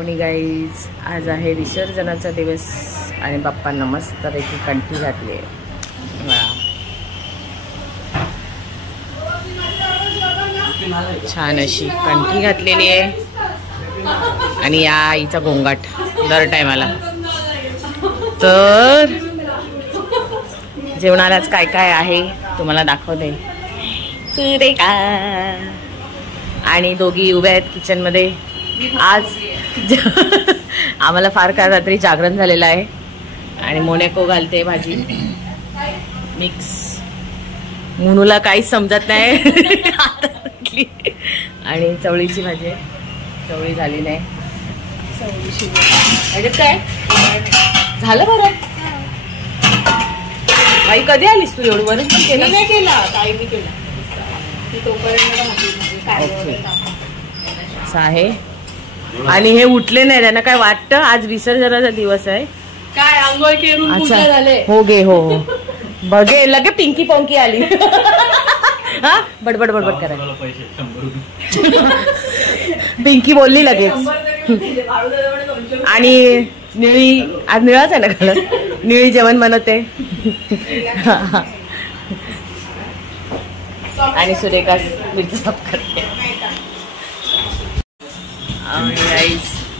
आणि गाईज आज आहे विसर्जनाचा दिवस आणि बाप्पांना मस्तपैकी कंठी घातली आहे. छान अशी कंठी घातलेली आहे आणि या आईचा गोंगाट दर टायमाला. तर जेवणालाच काय काय आहे तुम्हाला दाखवते. सुरेखा आणि दोघी उभ्या आहेत किचन मध्ये. आज आम्हाला फार काळ रात्री जागरण झालेलं आहे आणि मोनॅको घालते भाजी मिक्स. मुनूला काहीच समजत नाही आणि चवळीची भाजी आहे. चवळी झाली नाही. काय झालं बरं. बाई कधी आलीस तू? एवढं वरून पण केलं नाही. केला ताईने केला असं आहे. आणि हे उठले नाही. त्यांना काय वाटतं आज विसर्जनाचा दिवस आहे काय. आंघोळ केरून पूजा झाले. हो गे हो हो बघे लगे पिंकी पोंकी आली. हा बडबड बडबड करा. पिंकी बोलली लगेच. आणि निळी आज निळाच आहे ना कलर. निळी जेवण बनवते आणि सुरेखा मिरची साफ करते.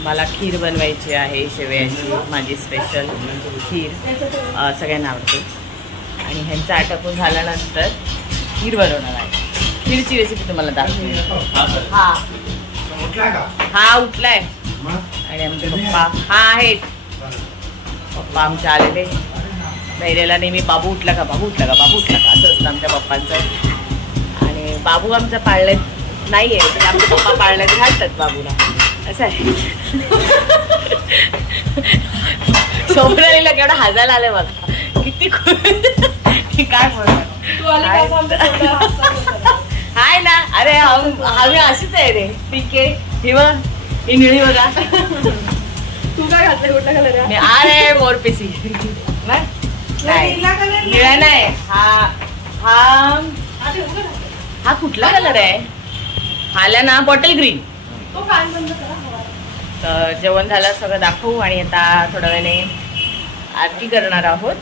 मला खीर बनवायची आहे. शेवयाची माझी स्पेशल खीर सगळ्यांना आवडते. आणि ह्यांचं आटपून झाल्यानंतर खीर बनवणार आहे. खीरची रेसिपी तुम्हाला दाखवते. हा हा उठलाय. आणि आमचे पप्पा हा आहेत. पप्पा आमचे आलेले. धैर्याला नेहमी बाबू उठला का बाबू उठला का बाबू उठला का असं असतं आमच्या पप्पांचं. आणि बाबू आमचा पाळलेत नाहीये तर आमचे पप्पा पाळण्यात घालतात बाबूला असं आहे. सोमरालीला केवढा हसायला आलंय बघा. किती काय हाय ना. अरे हवी अशीच आहे रे. ठीक आहे ही बघ ही निळी बघा. तू काय घातलं कुठला कलर? अरे मोरपिसी निळा नाही. हा हा हा कुठला कलर आहे? हाला ना बॉटल ग्रीन. तर जेवण झालं सगळं दाखवू आणि आता थोड्या वेळाने आरती करणार आहोत.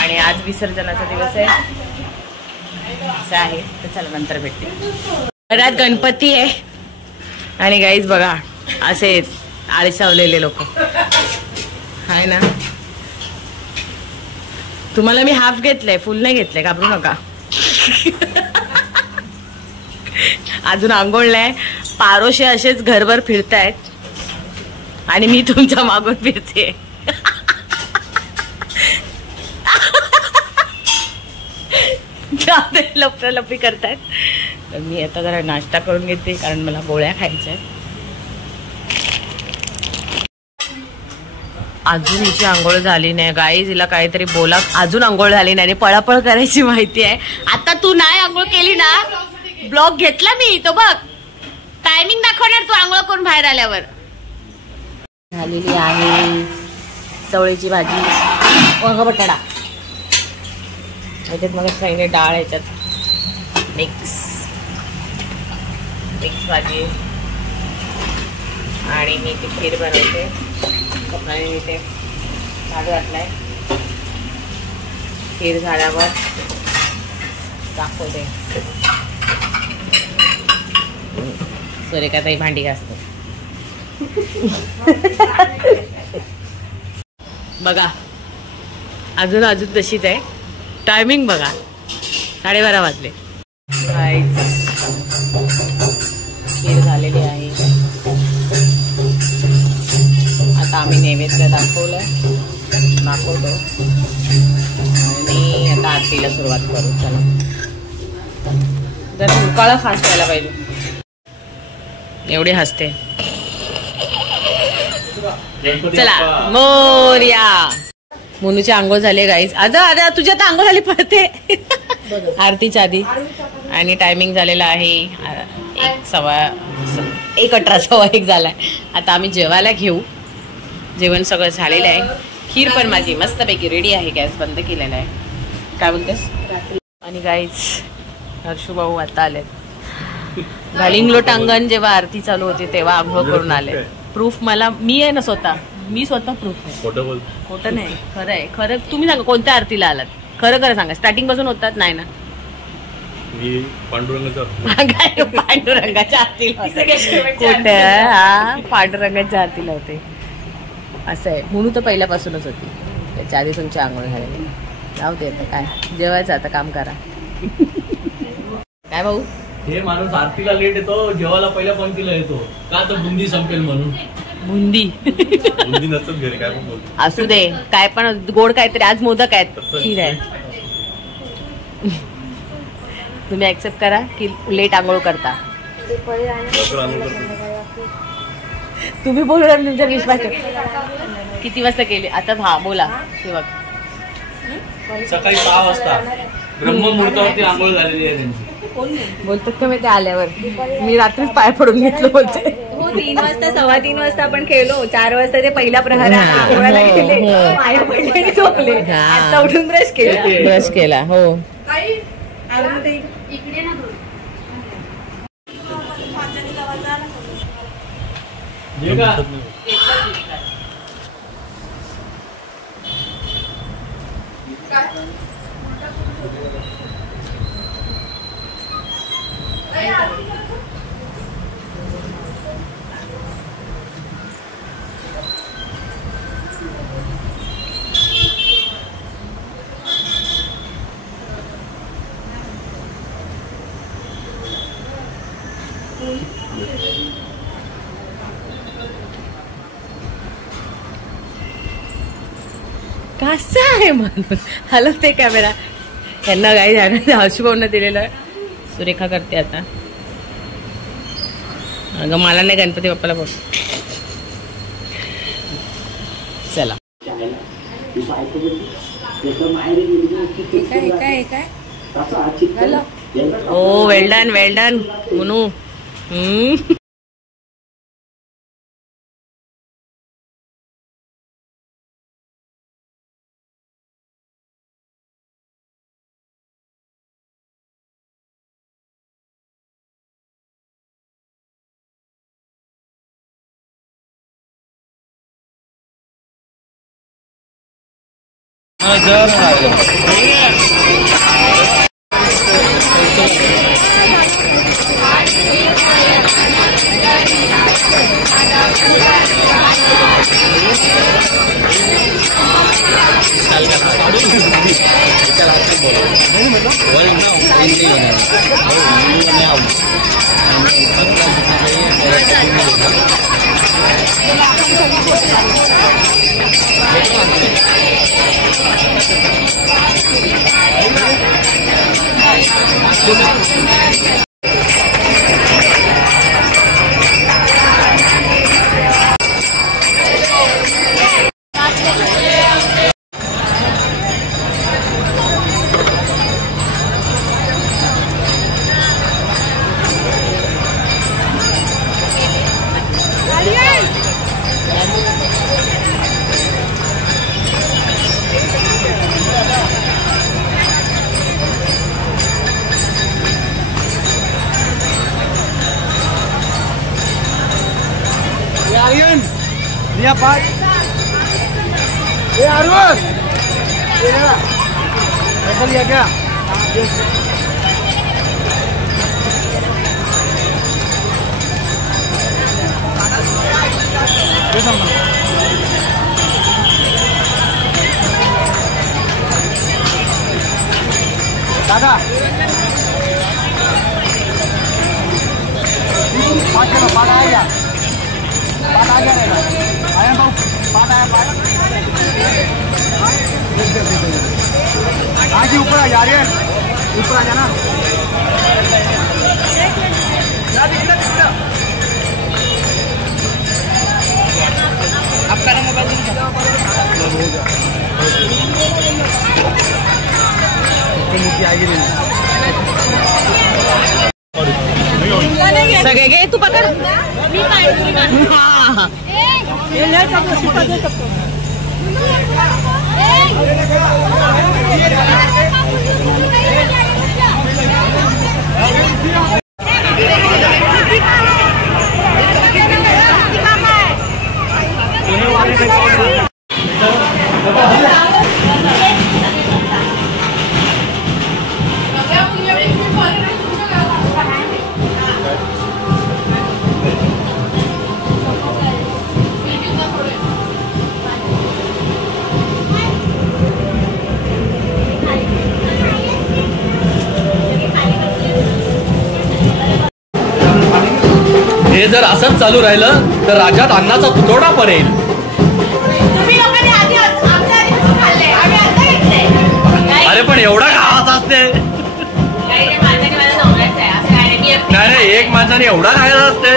आणि आज विसर्जनाचा दिवस आहे असं आहे. तर चला नंतर भेटते. घरात गणपती आहे आणि गाईज बघा असे आळसावलेले लोक आहे ना. तुम्हाला मी हाफ घेतलंय फुल नाही घेतलंय घाबरू नका. अजून आंघोळ नाही. पारोशे असेच घरभर फिरतायत आणि मी तुमच्या मागून फिरते. लपी करतायत. तर मी आता जरा नाश्ता करून घेते कारण मला गोळ्या खायच्या आहेत. अजून हिची आंघोळ झाली नाही गाईज. हिला काहीतरी बोला. अजून आंघोळ झाली नाही आणि पळापळ करायची माहिती आहे. आता तू नाही आंघोळ केली ना ब्लॉग घेतला मी तो बघ. टायमिंग दाखवणार तू आंघोळ करून बाहेर आल्यावर. झालेली आहे चवळीची भाजी. वंग बटाटा याच्यात मग काही डाळ याच्यात मिक्स भाजी. आणि मी ती खीर बनवते. कपड्याने मी ते झाडू घातलाय. खीर झाल्यावर दाखवते. सुरेखाताई भांडी घासते बघा. अजून तशीच आहे. टायमिंग बघा 12:30 वाजले. खीर झालेली आहे. आता आम्ही नैवेद्य दाखवतो आणि आता आरतीला सुरुवात करू. चला जर उकाळा फास्ट व्हायला पाहिजे. एवढी हसते. चला मोरया. मुनूची आंघोळ झाली गाईज. आता तुझ्या तर आंघोळ झाली पडते आरतीच्या आधी. आणि टायमिंग झालेला आहे 1:18 झालाय. आता आम्ही जेवायला घेऊ. जेवण सगळं झालेलं आहे. खीर पण माझी मस्तपैकी रेडी आहे. गॅस बंद केलेला आहे. काय बोलतेस? आणि गाईज हर्षूभाऊ आता आले. घालिंग लोटांगण जेव्हा आरती चालू होती तेव्हा आंघोळ करून आले. प्रूफ मला मी आहे ना स्वतः, मी स्वतः प्रूफ आहे. खोटं बोल. खोटं नाही, खरं आहे. खरं तुम्ही सांगा कोणत्या आरतीला आलात? खरं खरं सांगा. स्टार्टिंग पासून होतात नाही ना? मी पांडुरंगाचा काय पांडुरंगाच्या आरतीला कुठे? हा, पांडुरंगाच्या आरतीला होते. असं आहे. म्हणून तर पहिल्यापासूनच होती. त्याच्या आधी तुमची आंघोळ झालेली. जाऊ दे आता, काय जेवायचं आता, काम करा. काय भाऊ? हे माणूस आरतीला लेट येतो, जेवायला पहिल्या पंक्तीला येतो का? तर बुंदी संपेल म्हणून. बुंदी बुंदी नसतात घरी, काय पण बोल. असू दे, काय पण गोड काहीतरी. आज मोदक आहेत, खीर आहे. तुम्ही ऍक्सेप्ट करा की लेट आंघोळ करता. तुम्ही बोलू ना, तुमच्या विश्वास किती वाजता केले आता? हा बोला. ते बघ, सकाळी 6 वाजता ब्रह्ममुहूर्तावरती आंघोळ झालेली आहे त्यांची. बोलतात का मी ते आल्यावर? मी रात्रीच पाय पडून घेतलं बोलते. 3 वाजता 3:15 वाजता आपण खेळलो. 4 वाजता ते पहिल्या प्रहारात आंघोळाला गेले, पाया पडले आणि झोपले. आता उठून ब्रश केला. ब्रश केला. हो, इकडे ना जे का कसा आहे म्हणून हलवते कॅमेरा. त्यांना काही झालं, हर्षभाऊंना दिलेलं. सुरेखा करते आता. अगं मला नाही, गणपती बाप्पाला बोल. चला. ओ वेल डन, वेल डन मुनू. या पाठ अरुण लिया क्या? दादा पाठ आ गया, पाठ आ गया आया भाऊ, पाठ आया, पाठ आगे ऊपर आ जा रहे हैं, ऊपर आ जाना। आपका ना मोबाइल सगळे घे, तू पकड. हे जर असंच चालू राहिलं तर राज्यात अन्नाचा तुटवडा पडेल. तुम्ही लोकांनी आधी आमच्या आधी कसं खाल्लंय आम्ही आता घेतलंय. अरे पण एवढा खात असते. काही नाही, माझ्याने माझ्या नवऱ्याचं आहे असं काय नाही. नाही एक माणसाने एवढा खायला असते.